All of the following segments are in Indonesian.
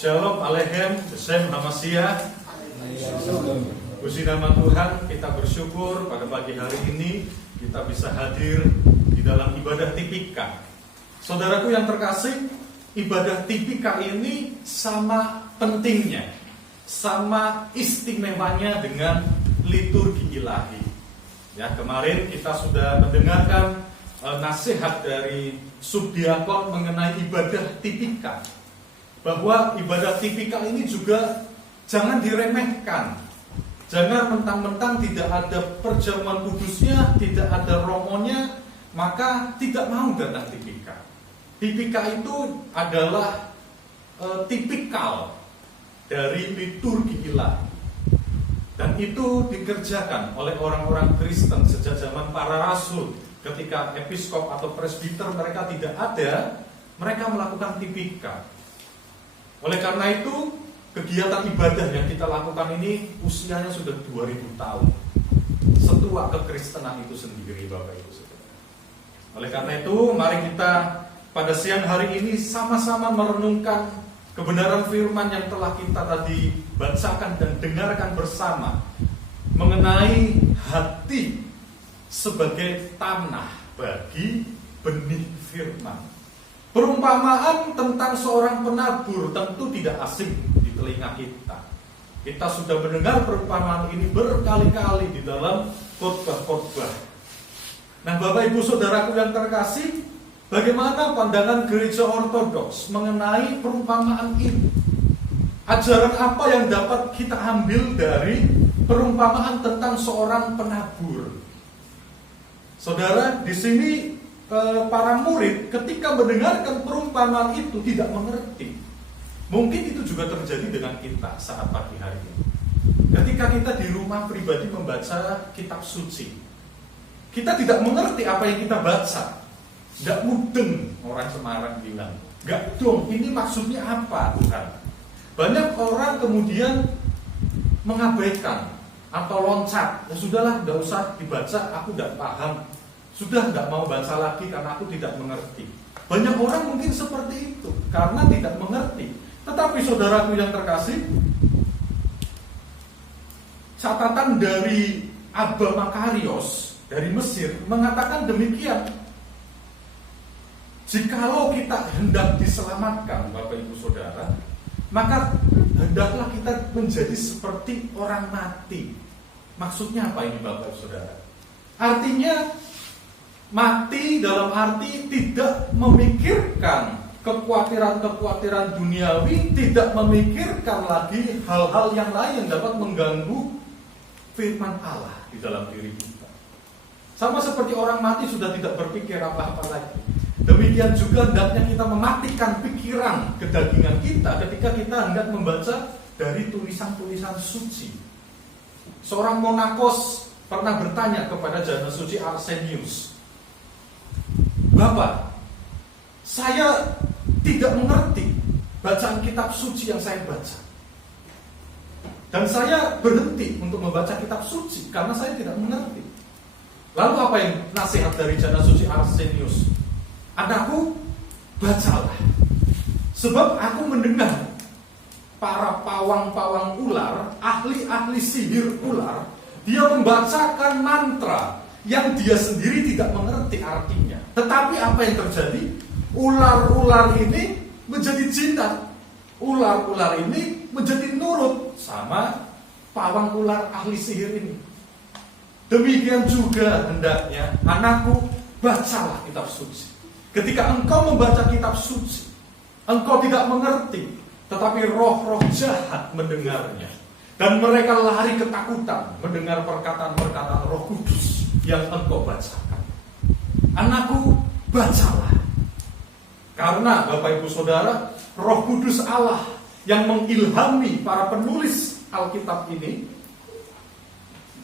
Shalom Aleichem, Besem Hamasiyah. Puji nama Tuhan, kita bersyukur pada pagi hari ini kita bisa hadir di dalam ibadah tipika. Saudaraku yang terkasih, ibadah tipika ini sama pentingnya, sama istimewanya dengan liturgi ilahi. Ya, kemarin kita sudah mendengarkan nasihat dari subdiakon mengenai ibadah tipika. Bahwa ibadah tipikal ini juga jangan diremehkan. Jangan mentang-mentang tidak ada perjamuan kudusnya, tidak ada romonya, maka tidak mau datang tipikal. Tipikal itu adalah tipikal dari liturgi ilahi. Dan itu dikerjakan oleh orang-orang Kristen sejak zaman para rasul. Ketika episkop atau presbiter mereka tidak ada, mereka melakukan tipikal. Oleh karena itu, kegiatan ibadah yang kita lakukan ini usianya sudah 2000 tahun. Setua kekristenan itu sendiri, Bapak Ibu Saudara. Oleh karena itu, mari kita pada siang hari ini sama-sama merenungkan kebenaran firman yang telah kita tadi bacakan dan dengarkan bersama mengenai hati sebagai tanah bagi benih firman. Perumpamaan tentang seorang penabur tentu tidak asing di telinga kita. Kita sudah mendengar perumpamaan ini berkali-kali di dalam khotbah-khotbah. Nah, Bapak Ibu Saudaraku yang terkasih, bagaimana pandangan gereja ortodoks mengenai perumpamaan ini? Ajaran apa yang dapat kita ambil dari perumpamaan tentang seorang penabur? Saudara, di sini para murid ketika mendengarkan perumpamaan itu tidak mengerti. Mungkin itu juga terjadi dengan kita saat pagi hari ini. Ketika kita di rumah pribadi membaca kitab suci, kita tidak mengerti apa yang kita baca. Tidak mudeng, orang Semarang bilang. Gak dong, ini maksudnya apa Tuhan? Banyak orang kemudian mengabaikan atau loncat. Sudahlah, tidak usah dibaca, aku tidak paham. Sudah tidak mau baca lagi karena aku tidak mengerti. Banyak orang mungkin seperti itu karena tidak mengerti. Tetapi saudaraku yang terkasih, catatan dari Abba Makarios dari Mesir mengatakan demikian. Jikalau kita hendak diselamatkan, Bapak Ibu Saudara, maka hendaklah kita menjadi seperti orang mati. Maksudnya apa ini, Bapak Ibu Saudara? Artinya mati dalam arti tidak memikirkan kekhawatiran-kekhawatiran duniawi, tidak memikirkan lagi hal-hal yang lain yang dapat mengganggu firman Allah di dalam diri kita. Sama seperti orang mati sudah tidak berpikir apa-apa lagi. Demikian juga hendaknya kita mematikan pikiran kedagingan kita ketika kita hendak membaca dari tulisan-tulisan suci. Seorang monakos pernah bertanya kepada jana suci Arsenius, Bapak, saya tidak mengerti bacaan kitab suci yang saya baca. Dan saya berhenti untuk membaca kitab suci karena saya tidak mengerti. Lalu apa yang nasihat dari jana suci Arsenius? Anakku, bacalah. Sebab aku mendengar para pawang-pawang ular, ahli-ahli sihir ular, dia membacakan mantra yang dia sendiri tidak mengerti artinya. Tetapi apa yang terjadi? Ular-ular ini menjadi jinak. Ular-ular ini menjadi nurut sama pawang ular ahli sihir ini. Demikian juga hendaknya anakku, bacalah kitab suci. Ketika engkau membaca kitab suci, engkau tidak mengerti, tetapi roh-roh jahat mendengarnya. Dan mereka lari ketakutan mendengar perkataan-perkataan Roh Kudus yang engkau bacakan. Anakku, bacalah. Karena Bapak Ibu Saudara, Roh Kudus Allah yang mengilhami para penulis Alkitab ini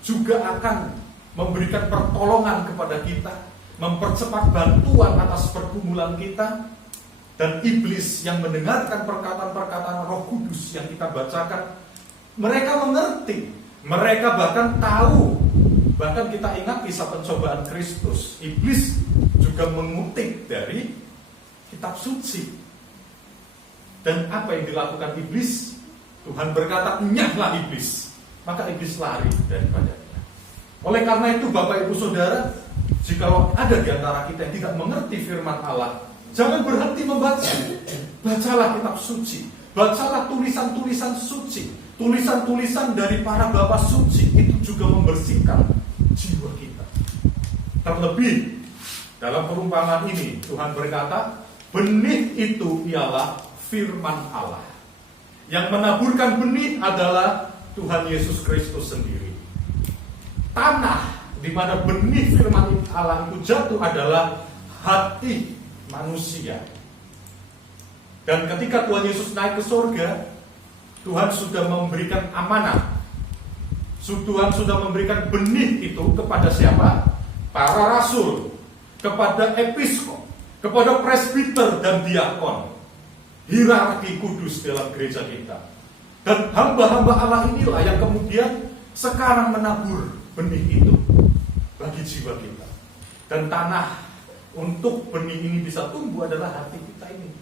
juga akan memberikan pertolongan kepada kita, mempercepat bantuan atas pergumulan kita. Dan iblis yang mendengarkan perkataan-perkataan Roh Kudus yang kita bacakan, mereka mengerti, mereka bahkan tahu. Bahkan kita ingat kisah pencobaan Kristus. Iblis juga mengutip dari kitab suci. Dan apa yang dilakukan iblis? Tuhan berkata, "Enyahlah iblis." Maka iblis lari daripadanya. Oleh karena itu Bapak Ibu Saudara, jika ada di antara kita yang tidak mengerti firman Allah, jangan berhenti membaca. Bacalah kitab suci, bacalah tulisan-tulisan suci, tulisan-tulisan dari para bapak suci. Itu juga membersihkan jiwa kita. Terlebih dalam perumpamaan ini Tuhan berkata, benih itu ialah firman Allah. Yang menaburkan benih adalah Tuhan Yesus Kristus sendiri. Tanah di mana benih firman Allah itu jatuh adalah hati manusia. Dan ketika Tuhan Yesus naik ke surga, Tuhan sudah memberikan amanah. Tuhan sudah memberikan benih itu kepada siapa? Para rasul, kepada episkop, kepada presbiter dan diakon. Hierarki kudus dalam gereja kita. Dan hamba-hamba Allah inilah yang kemudian sekarang menabur benih itu bagi jiwa kita. Dan tanah untuk benih ini bisa tumbuh adalah hati kita ini.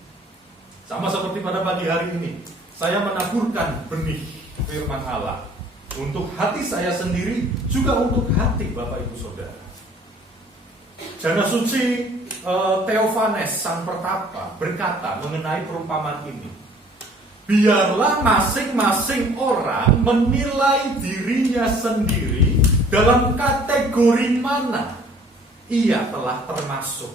Sama seperti pada pagi hari ini, saya menaburkan benih firman Allah untuk hati saya sendiri, juga untuk hati Bapak Ibu Saudara. Jana suci Theophanes Sang Pertapa berkata mengenai perumpamaan ini, biarlah masing-masing orang menilai dirinya sendiri dalam kategori mana ia telah termasuk.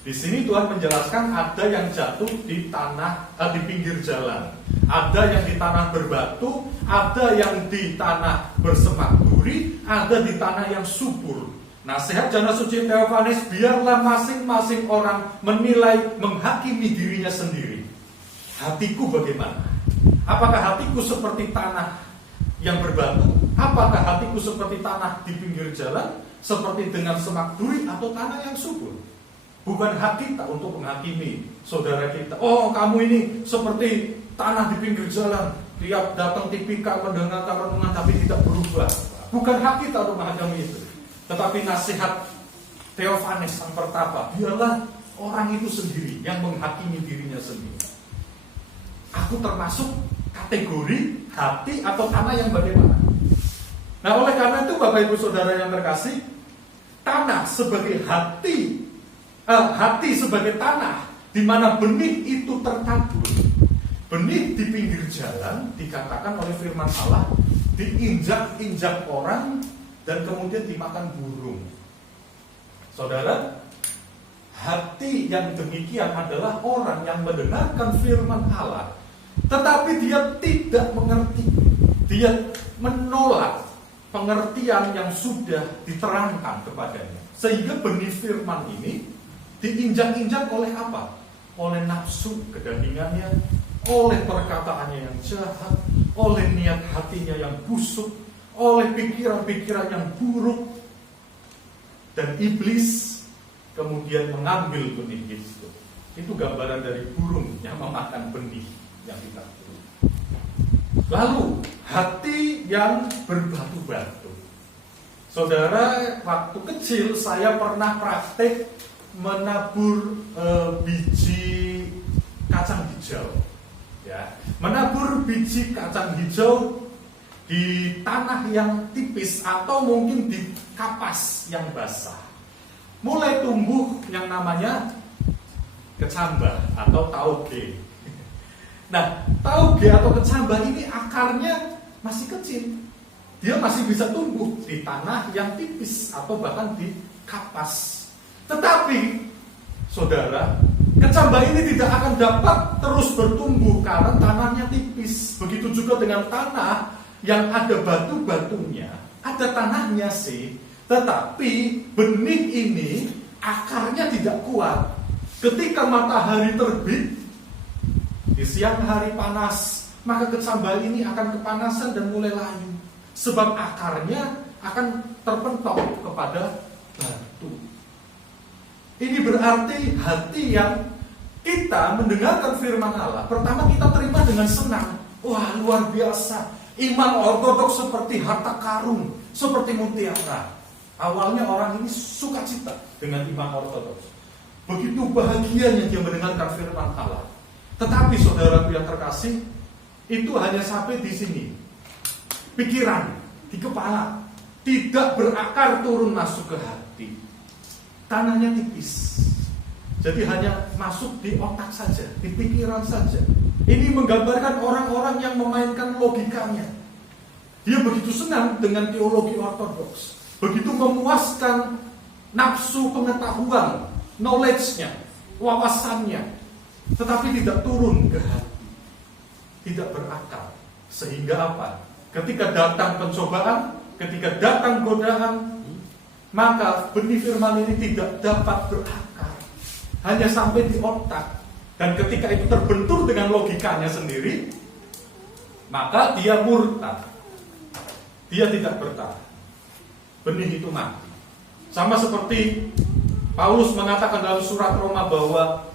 Di sini Tuhan menjelaskan ada yang jatuh di tanah, di pinggir jalan, ada yang di tanah berbatu, ada yang di tanah bersemak duri, ada di tanah yang subur. Nasihat Jana Suci Theophanes, biarlah masing-masing orang menilai, menghakimi dirinya sendiri. Hatiku bagaimana? Apakah hatiku seperti tanah yang berbatu? Apakah hatiku seperti tanah di pinggir jalan, seperti dengan semak duri, atau tanah yang subur? Bukan hak kita untuk menghakimi saudara kita. Oh, kamu ini seperti tanah di pinggir jalan, tiap datang tipikal mendengarkan renungan tapi tidak berubah. Bukan hak kita untuk menghakimi itu. Tetapi nasihat Theophanes Sang Pertapa, biarlah orang itu sendiri yang menghakimi dirinya sendiri. Aku termasuk kategori hati atau tanah yang bagaimana? Nah, oleh karena itu Bapak Ibu Saudara yang terkasih, tanah sebagai hati sebagai tanah di mana benih itu tertabur. Benih di pinggir jalan dikatakan oleh firman Allah diinjak-injak orang dan kemudian dimakan burung. Saudara, hati yang demikian adalah orang yang mendengarkan firman Allah, tetapi dia tidak mengerti. Dia menolak pengertian yang sudah diterangkan kepadanya. Sehingga benih firman ini diinjak-injak oleh apa? Oleh nafsu kedagingannya, oleh perkataannya yang jahat, oleh niat hatinya yang busuk, oleh pikiran-pikiran yang buruk. Dan iblis kemudian mengambil benih itu. Itu gambaran dari burung yang memakan benih yang ditabur. Lalu hati yang berbatu-batu. Saudara, waktu kecil saya pernah praktek menabur biji kacang hijau, ya, menabur biji kacang hijau di tanah yang tipis atau mungkin di kapas yang basah. Mulai tumbuh yang namanya kecambah atau tauge. Nah, tauge atau kecambah ini akarnya masih kecil, dia masih bisa tumbuh di tanah yang tipis atau bahkan di kapas. Tetapi, saudara, kecambah ini tidak akan dapat terus bertumbuh karena tanahnya tipis. Begitu juga dengan tanah yang ada batu-batunya, ada tanahnya sih, tetapi benih ini akarnya tidak kuat. Ketika matahari terbit di siang hari panas, maka kecambah ini akan kepanasan dan mulai layu, sebab akarnya akan terpentok kepada batu. Ini berarti hati yang kita mendengarkan firman Allah, pertama kita terima dengan senang. Wah, luar biasa, iman ortodoks seperti harta karun, seperti mutiara. Awalnya orang ini sukacita dengan iman ortodoks. Begitu bahagianya dia mendengarkan firman Allah. Tetapi saudaraku yang terkasih, itu hanya sampai di sini. Pikiran, di kepala, tidak berakar turun masuk ke hati. Tanahnya tipis. Jadi hanya masuk di otak saja, di pikiran saja. Ini menggambarkan orang-orang yang memainkan logikanya. Dia begitu senang dengan teologi ortodoks, begitu memuaskan nafsu pengetahuan, knowledge-nya, wawasannya, tetapi tidak turun ke hati, tidak berakal. Sehingga apa? Ketika datang pencobaan, ketika datang godaan, maka benih firman ini tidak dapat berakar, hanya sampai di otak. Dan ketika itu terbentur dengan logikanya sendiri, maka dia murtad. Dia tidak bertahan. Benih itu mati. Sama seperti Paulus mengatakan dalam surat Roma bahwa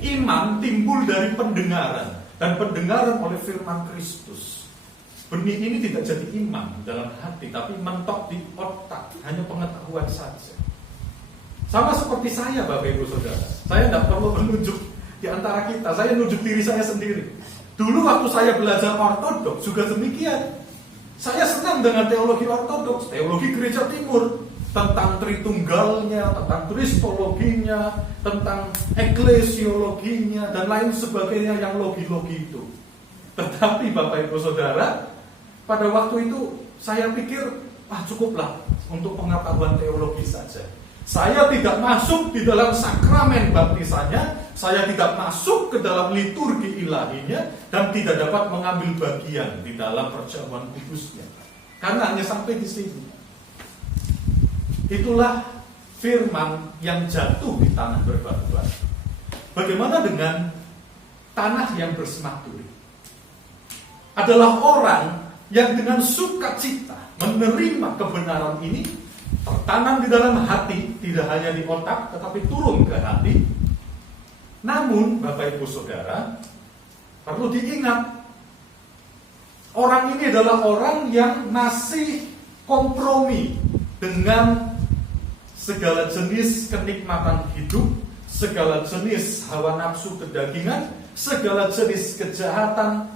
iman timbul dari pendengaran, dan pendengaran oleh firman Kristus. Benih ini tidak jadi iman dalam hati, tapi mentok di otak, hanya pengetahuan saja. Sama seperti saya, Bapak Ibu Saudara. Saya tidak perlu menunjuk di antara kita, saya nunjuk diri saya sendiri. Dulu waktu saya belajar ortodoks juga demikian. Saya senang dengan teologi ortodoks, teologi gereja timur, tentang Tritunggalnya, tentang Kristologinya, tentang eklesiologinya, dan lain sebagainya yang logi-logi itu. Tetapi Bapak Ibu Saudara, pada waktu itu saya pikir, cukuplah untuk pengetahuan teologi saja. Saya tidak masuk di dalam sakramen baptisannya, saya tidak masuk ke dalam liturgi ilahinya, dan tidak dapat mengambil bagian di dalam perjamuan kudusnya. Karena hanya sampai di sini. Itulah firman yang jatuh di tanah berbatu-batu. Bagaimana dengan tanah yang bersemak duri? Adalah orang yang dengan sukacita menerima kebenaran ini, tertanam di dalam hati, tidak hanya di otak, tetapi turun ke hati. Namun, Bapak Ibu Saudara, perlu diingat, orang ini adalah orang yang masih kompromi dengan segala jenis kenikmatan hidup, segala jenis hawa nafsu kedagingan, segala jenis kejahatan,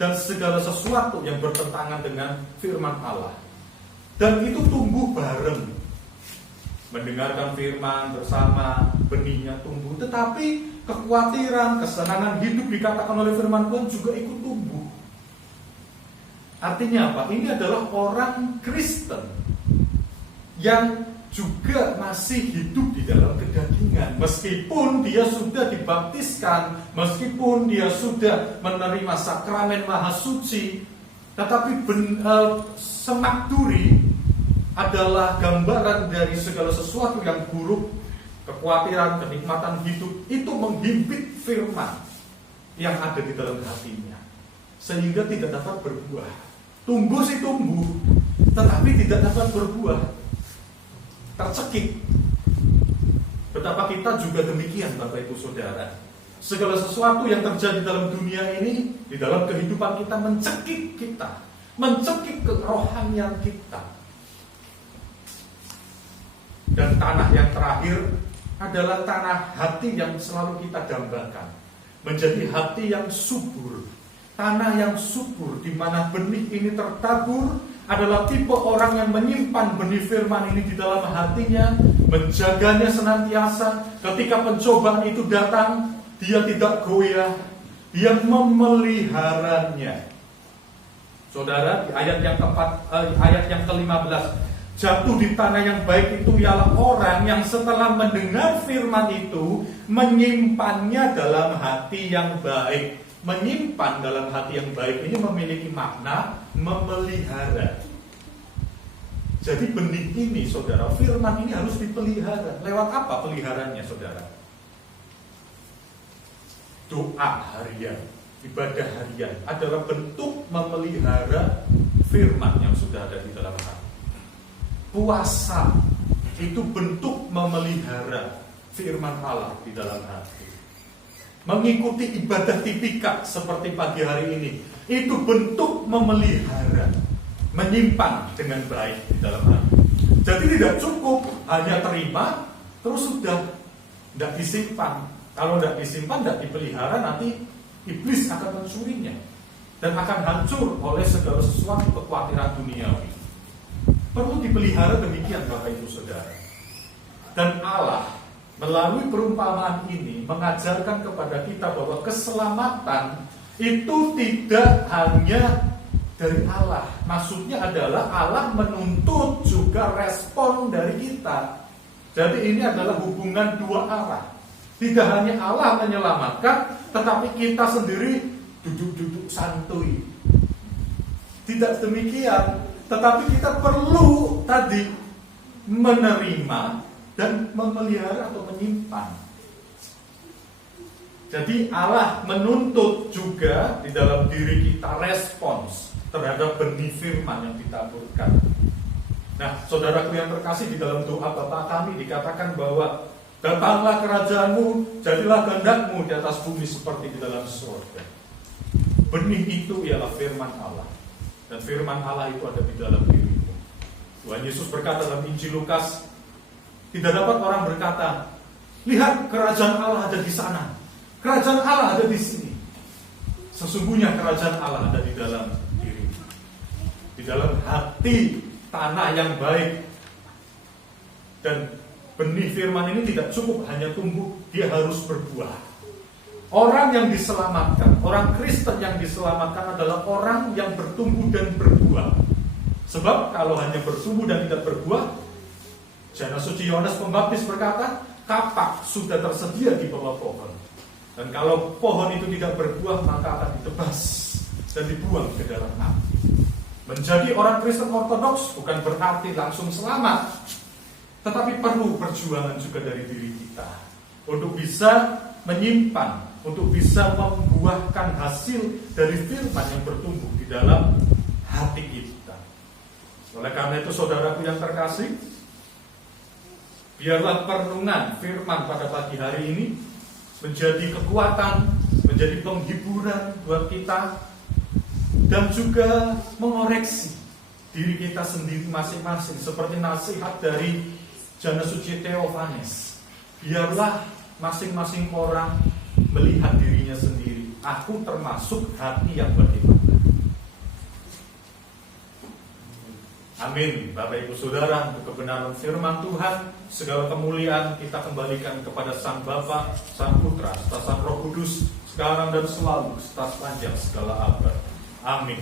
dan segala sesuatu yang bertentangan dengan firman Allah. Dan itu tumbuh bareng, mendengarkan firman bersama, benihnya tumbuh. Tetapi kekhawatiran, kesenangan hidup dikatakan oleh firman Tuhan juga ikut tumbuh. Artinya apa? Ini adalah orang Kristen yang juga masih hidup di dalam kedagingan. Meskipun dia sudah dibaptiskan, meskipun dia sudah menerima sakramen maha suci, tetapi semak duri adalah gambaran dari segala sesuatu yang buruk, kekhawatiran, kenikmatan hidup, itu menghimpit firman yang ada di dalam hatinya, sehingga tidak dapat berbuah. Tumbuh sih tumbuh, tetapi tidak dapat berbuah, tercekik. Betapa kita juga demikian, Bapak Ibu Saudara. Segala sesuatu yang terjadi dalam dunia ini, di dalam kehidupan kita, mencekik kita, mencekik kerohanian kita. Dan tanah yang terakhir adalah tanah hati yang selalu kita dambakan, menjadi hati yang subur, tanah yang subur, di mana benih ini tertabur. Adalah tipe orang yang menyimpan benih firman ini di dalam hatinya, menjaganya senantiasa. Ketika pencobaan itu datang, dia tidak goyah, dia memeliharanya. Saudara, di ayat yang ke-15, jatuh di tanah yang baik itu ialah orang yang setelah mendengar firman itu menyimpannya dalam hati yang baik. Menyimpan dalam hati yang baik ini memiliki makna memelihara. Jadi benih ini, saudara, firman ini harus dipelihara. Lewat apa peliharanya, saudara? Doa harian, ibadah harian adalah bentuk memelihara firman yang sudah ada di dalam hati. Puasa itu bentuk memelihara firman Allah di dalam hati. Mengikuti ibadah tipikal seperti pagi hari ini, itu bentuk memelihara, menyimpan dengan baik di dalam hati. Jadi tidak cukup hanya terima terus sudah, tidak disimpan, Kalau tidak disimpan, tidak dipelihara, nanti iblis akan mencurinya dan akan hancur oleh segala sesuatu kekhawatiran duniawi. Perlu dipelihara demikian Bapak Ibu Saudara. Dan Allah melalui perumpamaan ini mengajarkan kepada kita bahwa keselamatan itu tidak hanya dari Allah. Maksudnya adalah Allah menuntut juga respon dari kita. Jadi ini adalah hubungan dua arah. Tidak hanya Allah menyelamatkan, tetapi kita sendiri duduk-duduk santuy. Tidak demikian, tetapi kita perlu tadi menerima dan memelihara atau menyimpan. Jadi Allah menuntut juga di dalam diri kita respons terhadap benih firman yang ditaburkan. Nah, saudaraku yang terkasih, di dalam doa Bapa kami dikatakan bahwa datanglah kerajaanmu, jadilah kehendakmu di atas bumi seperti di dalam surga. Benih itu ialah firman Allah. Dan firman Allah itu ada di dalam dirimu. Tuhan Yesus berkata dalam Injil Lukas, tidak dapat orang berkata, lihat kerajaan Allah ada di sana, kerajaan Allah ada di sini. Sesungguhnya kerajaan Allah ada di dalam dirimu, di dalam hati, tanah yang baik. Dan benih firman ini tidak cukup hanya tumbuh, dia harus berbuah. Orang yang diselamatkan, orang Kristen yang diselamatkan adalah orang yang bertumbuh dan berbuah. Sebab kalau hanya bertumbuh dan tidak berbuah, Jana Suci Yohanes Pembaptis berkata, kapak sudah tersedia di bawah pohon. Dan kalau pohon itu tidak berbuah, maka akan ditebas dan dibuang ke dalam api. Menjadi orang Kristen ortodoks bukan berarti langsung selamat, tetapi perlu perjuangan juga dari diri kita untuk bisa menyimpan, untuk bisa membuahkan hasil dari firman yang bertumbuh di dalam hati kita. Oleh karena itu saudaraku yang terkasih, biarlah perenungan firman pada pagi hari ini menjadi kekuatan, menjadi penghiburan buat kita, dan juga mengoreksi diri kita sendiri masing-masing, seperti nasihat dari Jana Suci Theophanes. Biarlah masing-masing orang melihat dirinya sendiri. Aku termasuk hati yang bagaimana. Amin. Bapak Ibu Saudara, untuk kebenaran firman Tuhan, segala kemuliaan kita kembalikan kepada Sang Bapa, Sang Putra, serta Sang Roh Kudus, sekarang dan selalu, serta sepanjang segala abad. Amin.